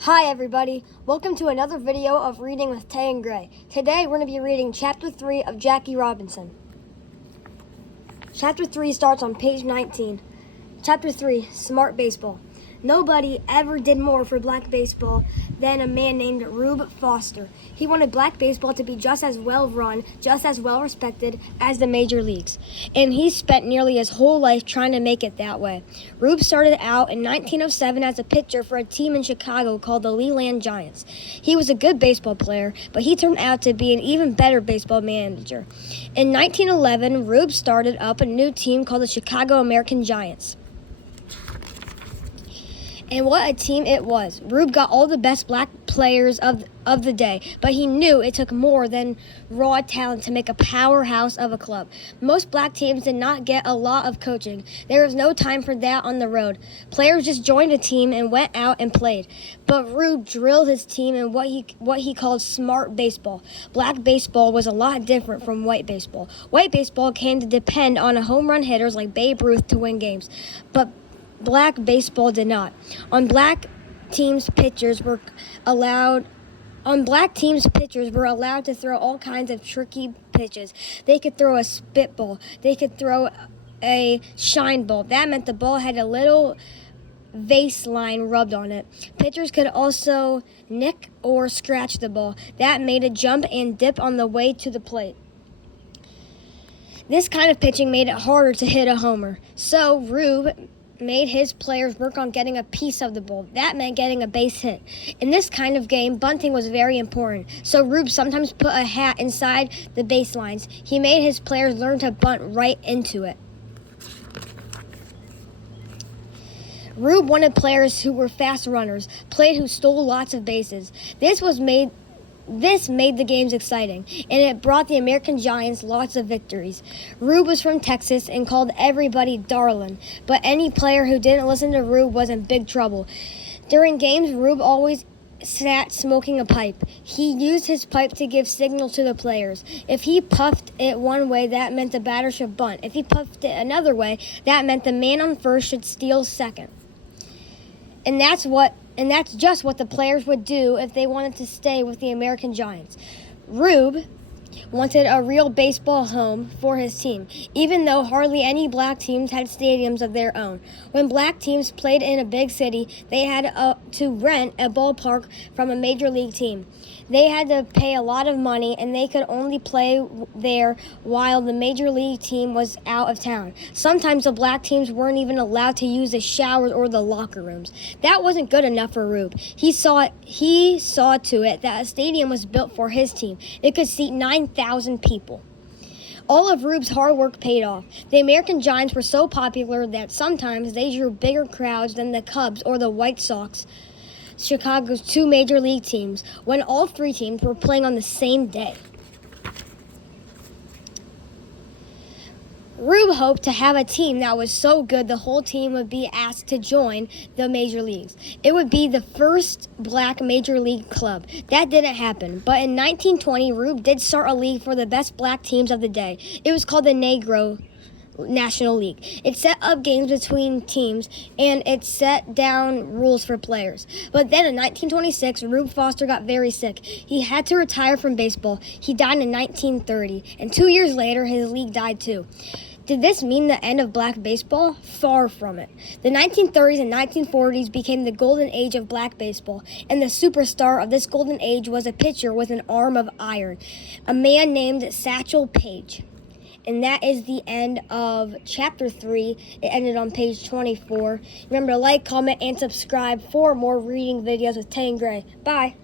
Hi everybody, welcome to another video of Reading with Tay and Gray. Today we're going to be reading Chapter 3 of Jackie Robinson. Chapter 3 starts on page 19. Chapter 3, Smart Baseball. Nobody ever did more for black baseball than a man named Rube Foster. He wanted black baseball to be just as well run, just as well respected as the major leagues. And he spent nearly his whole life trying to make it that way. Rube started out in 1907 as a pitcher for a team in Chicago called the Leland Giants. He was a good baseball player, but he turned out to be an even better baseball manager. In 1911, Rube started up a new team called the Chicago American Giants. And what a team it was. Rube got all the best black players of the day, but he knew it took more than raw talent to make a powerhouse of a club. Most black teams did not get a lot of coaching. There was no time for that on the road. Players just joined a team and went out and played. But Rube drilled his team in what he called smart baseball. Black baseball was a lot different from white baseball. White baseball came to depend on home run hitters like Babe Ruth to win games, but black baseball did not. On black teams, pitchers were allowed to throw all kinds of tricky pitches. They could throw a spitball. They could throw a shine ball. That meant the ball had a little vase line rubbed on it. Pitchers could also nick or scratch the ball. That made it jump and dip on the way to the plate. This kind of pitching made it harder to hit a homer. So Rube made his players work on getting a piece of the ball. That meant getting a base hit. In this kind of game, bunting was very important, so Rube sometimes put a hat inside the baselines. He made his players learn to bunt right into it. Rube wanted players who were fast runners, players who stole lots of bases. This made the games exciting, and it brought the American Giants lots of victories. Rube was from Texas and called everybody darling, but any player who didn't listen to Rube was in big trouble. During games, Rube always sat smoking a pipe. He used his pipe to give signal to the players. If he puffed it one way, that meant the batter should bunt. If he puffed it another way, that meant the man on first should steal second. And that's just what the players would do if they wanted to stay with the American Giants. Rube wanted a real baseball home for his team, even though hardly any black teams had stadiums of their own. When black teams played in a big city, they had to rent a ballpark from a major league team. They had to pay a lot of money, and they could only play there while the major league team was out of town. Sometimes the black teams weren't even allowed to use the showers or the locker rooms. That wasn't good enough for Rube. He saw to it that a stadium was built for his team. It could seat 9,000 people. All of Rube's hard work paid off. The American Giants were so popular that sometimes they drew bigger crowds than the Cubs or the White Sox, Chicago's two major league teams, when all three teams were playing on the same day. Rube hoped to have a team that was so good the whole team would be asked to join the major leagues. It would be the first black major league club. That didn't happen, but in 1920, Rube did start a league for the best black teams of the day. It was called the Negro National League. It set up games between teams, and it set down rules for players. But then in 1926, Rube Foster got very sick. He had to retire from baseball. He died in 1930, and 2 years later, his league died too. Did this mean the end of black baseball? Far from it. The 1930s and 1940s became the golden age of black baseball, and the superstar of this golden age was a pitcher with an arm of iron, a man named Satchel Paige. And that is the end of Chapter 3. It ended on page 24. Remember to like, comment, and subscribe for more reading videos with Tay and Gray. Bye.